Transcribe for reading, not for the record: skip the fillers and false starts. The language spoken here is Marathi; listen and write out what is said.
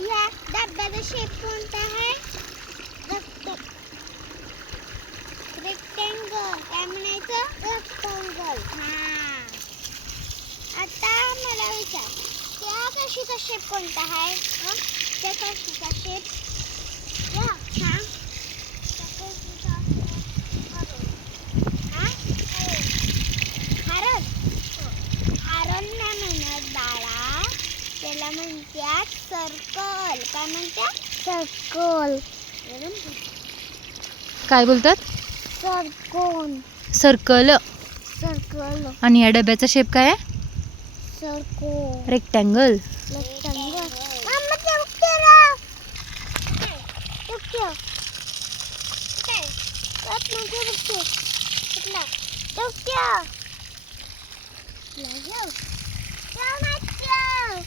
या डब्याचा शेप कोणता आहे? रेक्टेंगल. काय म्हणायचं? रेक्टेंगल. हा. आता मला विचार, त्या कशीचा शेप कोणता आहे? त्या कशीचा शेप? या हा. त्या कशीचा शेप हरण. हरण नाही म्हणत बाळा, त्याला म्हणतात सर्कल. काय म्हणतात? सर्कल. काय बोलतात? सर्कल. सर्कल. सर्कल. आणि या डब्याचा शेप काय आहे? सर्कल. रेक्टँगल. रेक्टेंगल. मम्मा चौकीला. चौकी. काय? कट नको बघते. कुठला? चौकी. लागलं. जाऊ ना. जाऊ.